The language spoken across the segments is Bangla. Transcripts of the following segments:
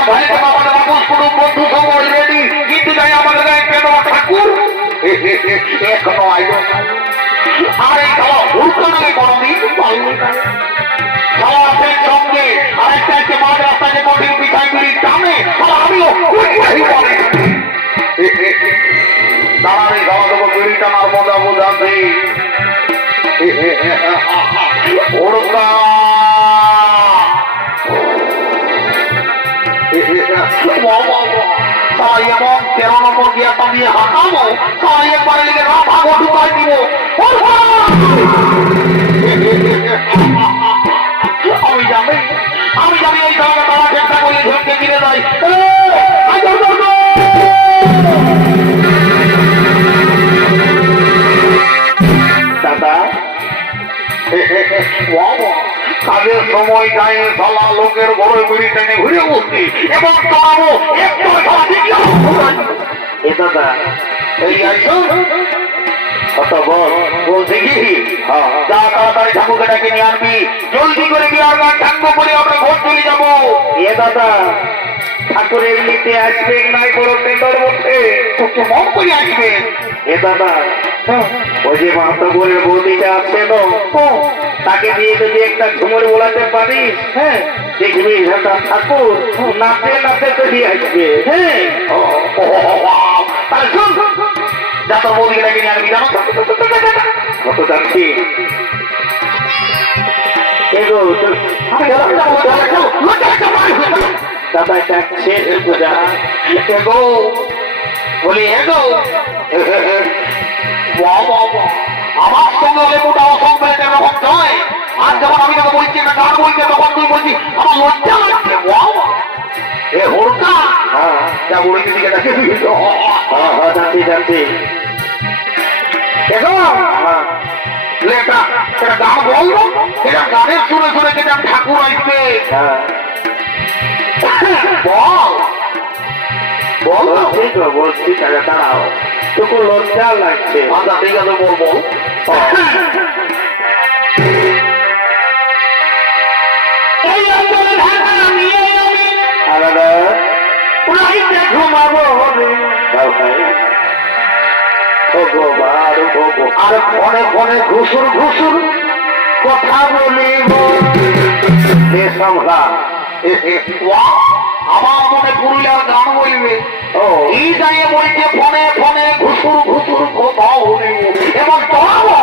আমার ভাইকে আমাদের আপোষ করুক বন্ধু সব অলরেডি, কিন্তু যাই আমাদের গায়ে কেন ঠাকুর এখনো আইল আর এই খাওয়া হুড়কো নামে কোনদিন পাইনি। খাওয়া সেই সঙ্গে আরেকটা একটা মাঝ রাস্তায় যে কঠিন পিঠাইগুলির দামে আমিও দাঁড়ানি খাওয়া দেবো বিড়ি টানার মজা বোঝাতে হুড়কা তাই এবং 13 নম্বর গিয়াটা দিয়ে হাঁটাবো, তাই একবারে লিখে ভাগ ঢুকাই দিব। আমি জানি এই জায়গা তারা চেষ্টা করে ঝুঁকে গিরে যায়। দাদা কাজের সময় গায়ে সালা লোকের ঘরে ঘুরি টেনে ঘুরে বসছি এবং চড়াবো একটু এ দাদা এই আইসো বলছি কি যা তাড়াতাড়ি ঠাকুরটাকে নিয়ে আনবি, জলদি করে বিয়ার গান ঠাকুর করে আমরা ভোট চলে যাবো। এ দাদা ঠাকুর এমনিতে আসবেন নাই বড় টেন্ডার মধ্যে তো কেমন করে আসবেন? এ দাদা ওই যে মাতাপুরের বৌদিটা আছে তো তাকে দিয়ে যদি একটা ঝুমুর বলাতে পারিস, হ্যাঁ দেখবি ঠাকুর নাচতে নাচতে তো দিয়ে আসবে। হ্যাঁ যা তোর বৌদিকে ডাকে নিয়ে আসবি, জানো কত যাচ্ছি দাদা ডাকছে পূজা এগো বলি এগো আমার সঙ্গে লেবুটা অসম্ভব এরকম নয়। আর যখন আমি তোকে বলছি না গান বলছে তখন তুই বলছি আমার লজ্জা লাগছে। এ হোরকা যা বলেছি দিকে দেখে যাচ্ছি যাচ্ছি গান বলবো এটা গানের শুনে শুনে যেটা ঠাকুর আসবে। বল বল বলছি দাঁড়াও তোকে লজ্জা লাগছে। আচ্ছা ঠিক আছে বল বল। ঘুমাবো আর ফোনে ফোনে ঘুষুর ঘুষুর কথা বলিব। আমার মনে পুরুলিয়ার গান বলবে এই জায়গায় বলছে ফোনে ফোনে ঘুষুর ঘুষুর কথা বলিব এবং চড়াবো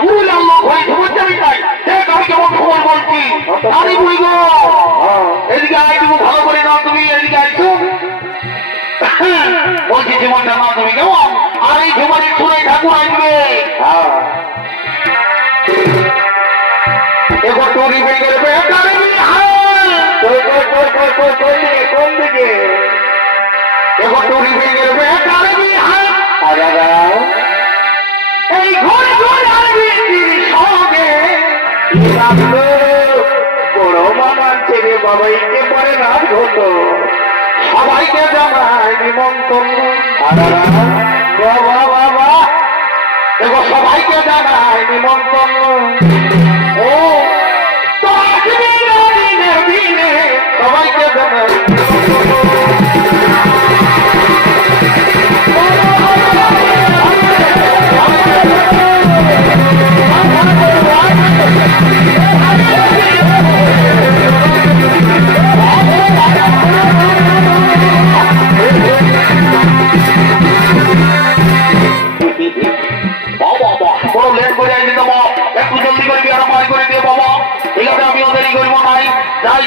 পুরুলিয়ার লোক হয়ে ঝুমুর চাই দেখ আমি কেমন খবর বলছি। আমি বুঝব এদিকে আইটুকু ভালো করে নাও তুমি, এদিকে আইটু বলছি জীবনটা না তুমি কেমন আর এই ঝুমারির সুরে ঠাকুর আসবে। এবার টুরি বেঙ্গের কোন দিকে এবার টুরি বেঙ্গের এই ঘরে সঙ্গে বড় মামার ছেলে বাবাইকে পরে রাত হতো সবাইকে জানায় নিমন্ত্রণ। বাবা বাবা এবার সবাইকে জানায় নিমন্ত্রণ। ও তো আসবি না দিনে দিনে সবাইকে জানায়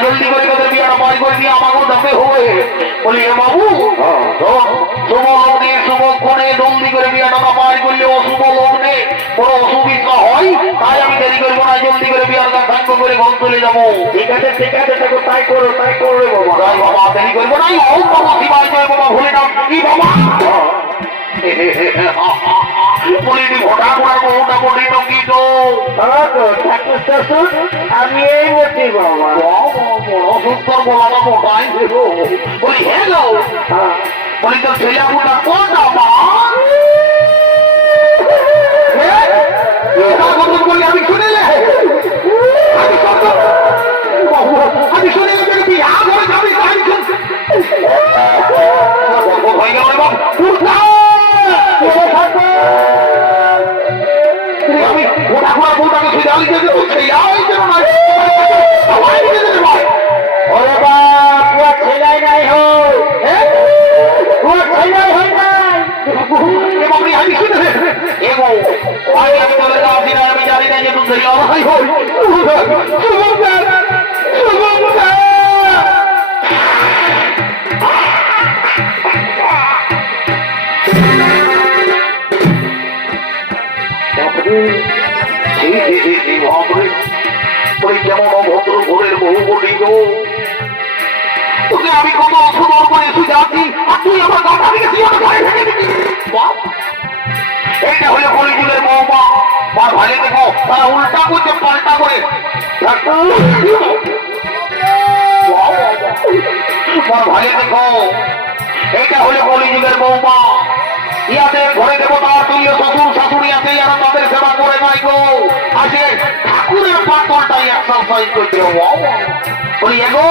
জলদি করে তোদের বিয়াটা পাই করে দিয়ে আমাকেও যাবে হবে বলি এ বাবু শুভ লগ্নে শুভ কোণে জলদি করে বিয়াটা পাই করলে অশুভ লগ্নে কোনো অসুবিধা হয়, তাই আমি দেরি করবো না, জলদি করে বিয়ার গান সাঙ্গ করে ঘর চলে যাবো। ঠিক আছে দেখো তাই করো রে বাবা। তাই বাবা দেরি করবো না, ওম বাবু শিবাই জয় বাবা ভুলে নাম কি বাবা বলিনি ভোটা করার বহুটা বলি টঙ্কি তো ঠাকুর শ্বশুর আমি এই বলছি বাবা অসুস্থর বলা মোটাই বলি হ্যাঁ গো বলি তো ছেলে আপনার কোনটা মা বলি আমি শুনেলে আমি जाइए तुम देरी और भाई हो কেমন অভদ্র ঘোরের বহু বলি গো তোকে আমি কত অসুদর করে এসে যাচ্ছি আর তুই আমার গাছা থেকে তুই আমার ঘরে ফেলে দিচ্ছিস এইটা হলো কলিযুগের বৌমা মা ভালো দেখো তারা উল্টা করছে পাল্টা করে মা ভালো দেখো এইটা হলো কলিযুগের বৌমা ইয়াদের ঘরে দেবতা তুইও শ্বশুর শাশুড়ি আছে যারা তাদের সেবা করে নাই গো আসে ঠাকুরের পাতলটাই এক্সারসাইজ করছে বলি এগো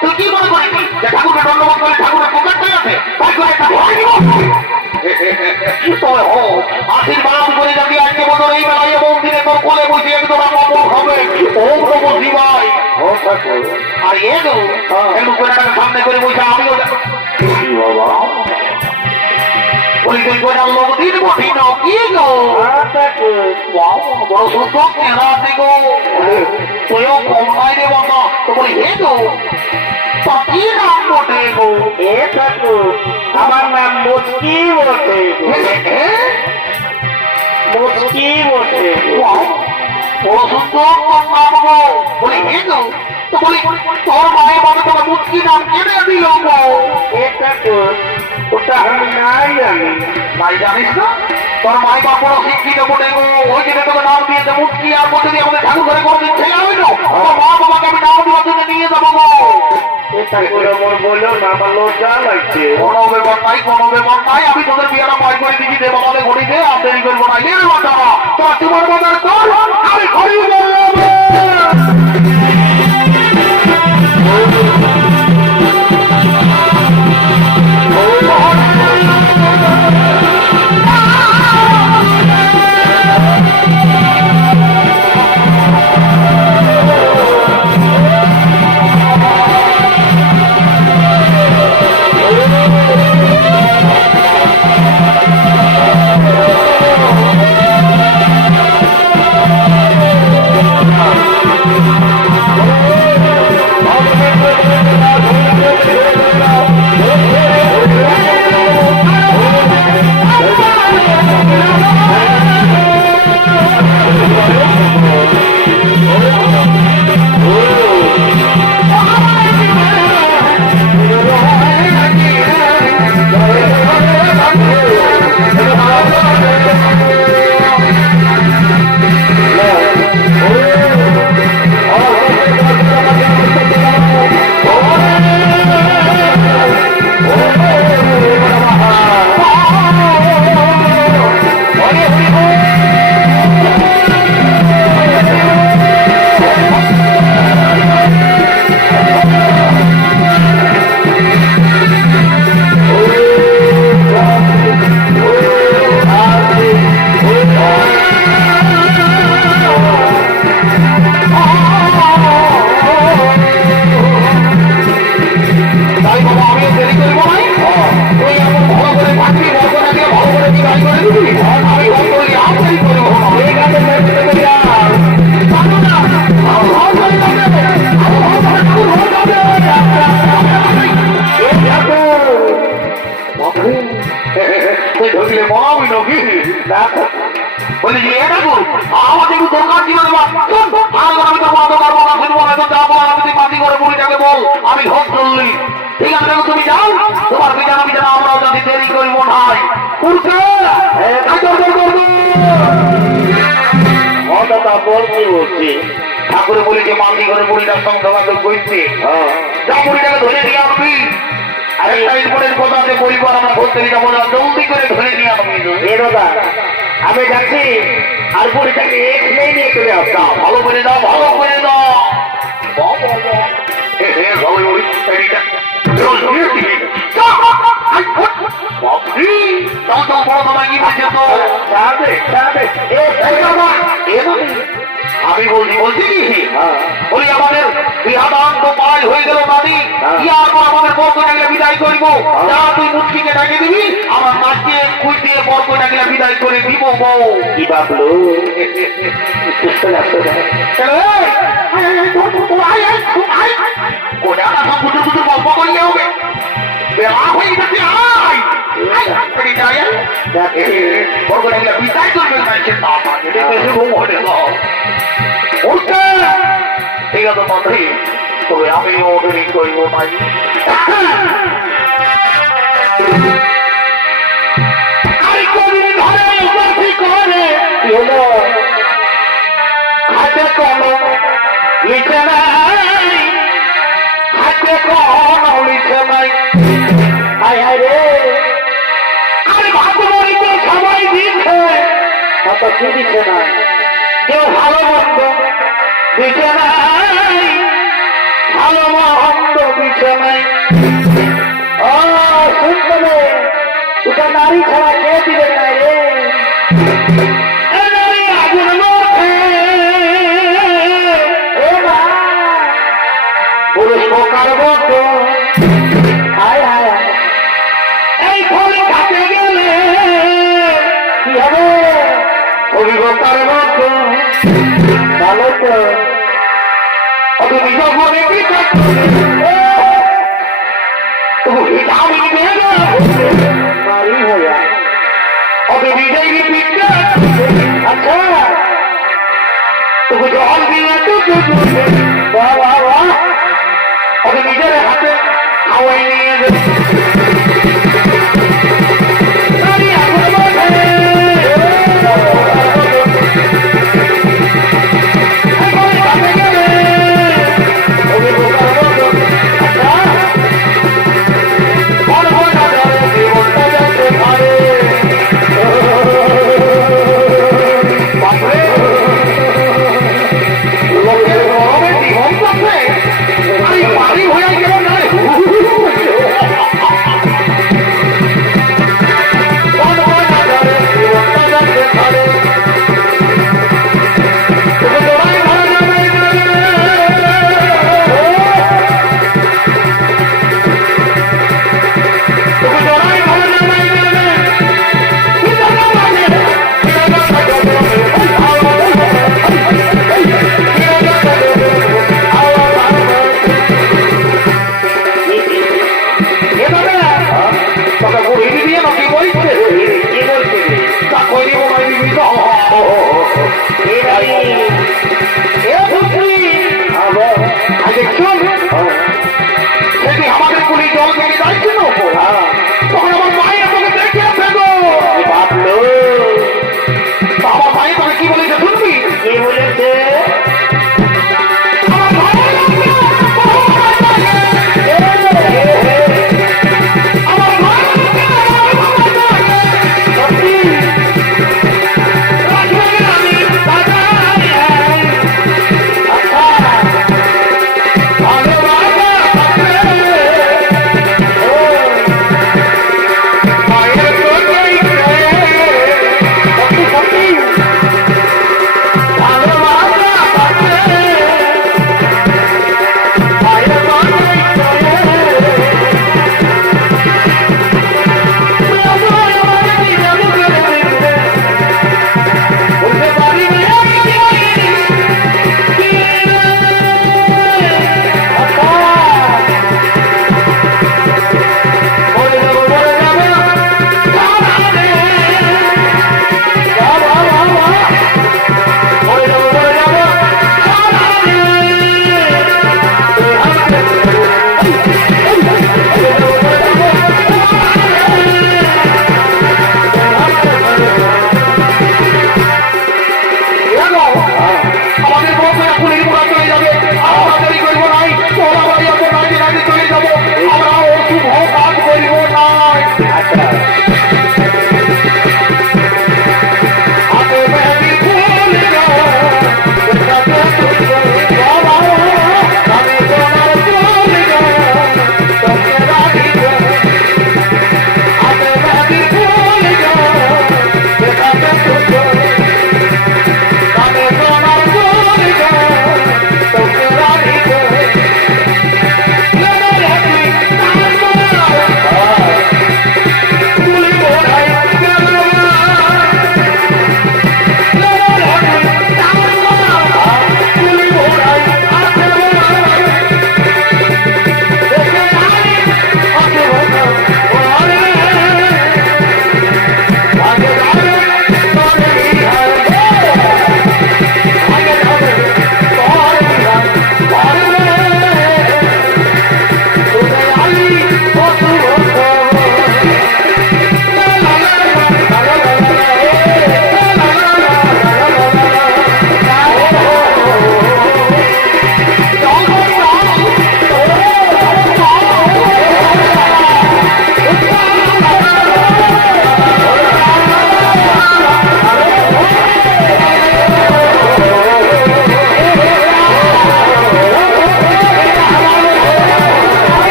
তুই কি মনে করিস যে ঠাকুরকে ধন্যবাদ করলে ঠাকুরের পকেটটাই আছে তাই করে একটা ভয় দিব আশীর্বাদ করে যদি আজকে বছর এই বেলায় মন্দিরে তোর কোলে বসে একদম আমার হবে ওম নমঃ শিবায় আর এগো একটু কোনাটাকে সামনে করে বসে আমিও বাবা বলি তুই কোনার লোক দিন বসি না কি গো বড় সুন্দর চেহারা আছে গো তুইও কম নাই রে বাবা তো বলি হে গো কি নাম বটে গো এ ঠাকুর আমার নাম মুচকি বটে মুচকি বটে বড় সুন্দর তোর নাম গো বলি হে গো তো বলি তোর মায়ের বাবা তোমার মুচকি নাম কেটে দিল গো এ ঠাকুর ওটা আমি নাই জানি নাই জানিস না তোর মাই বাপ বড় শিক্ষিত বটে গো ওই যে তোকে নাম দিয়েছে মুচকি আর বলতে দিয়ে আমাদের ঠাকুর ঘরে কোনোদিন ছেলে হবে না তোর মা বাবাকে আমি নাম দেওয়ার জন্য নিয়ে যাবো গো আমি তোদের বিয়েটা ভয় করে দিচ্ছি দেব আমাদের ঘড়িতে আর দেরি করবো না এর বাচ্চারা তোর তোমার বাজার আমি ঘড়ি আমি ঘর চললি ঠিক আছে তুমি যাও তোমার বিজানা বিজানা আমরাও যদি দেরি করবো নাই ঠাকুর বলি যে মাটি ঘরে বুড়িটার সঙ্গে যোগাযোগ করছে যা বুড়িটাকে ধরে নিয়ে আনবি আর একটা রিপোর্টের কথা যে পরিবার আমরা ধরতে যাবো না জলদি করে ধরে নিয়ে আনবি আমি যাচ্ছি আর বুড়িটাকে এখানেই নিয়ে চলে আসতাম ভালো করে দাও ভালো করে দাও আমি বলছি কি বলি আমাদের বিহাদান্ত পা কাজ হয়ে গেল মানি ইয়ার পর আমাদের বরকন্যাকে বিদায় করিব যা তুই মুচকিকে ডাকে দিবি আমার নাচকে কুই দিয়ে বরকন্যাকে বিদায় করে দিব বউ কি বাবলু গল্প করলে হবে বেলা হয়ে গেছে আয় বরকন্যাকে বিদায় করবে ঠিক আছে মন্ত্রী তবে আমিও দেরি করিব নাই হাতে কোনো লিখে নাই হাতে কোনো লিখে নাই হায় হায় রে আরে ভাগ্যমণি তো সবাই দিচ্ছে তা কি দিচ্ছে না কেউ ভালো মন্দ দিচ্ছে নাই ভালো মন্দ দিচ্ছে নাই শুনতে রে ওটা নারী ছাড়া কে দিবে নাই রে পুরুষ পোকার মতো হায় হায় এই ফলে কাটে গেলে কি হবে অভিজ্ঞতার মতো ভালো তো তুমি যখন আচ্ছা তুমি জল দিয়ে ওকে নিজের হাতে খাওয়াই নিয়ে যাবে আমাদের পুলিশ জল থেকে যাচ্ছিল তখন আমার মায়ের তোকে দেখে ফেলো ভাবলো আমার মায়ের তোকে কি বলেছে শুনবি কি বলেছে ভালো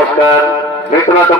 নমস্কার।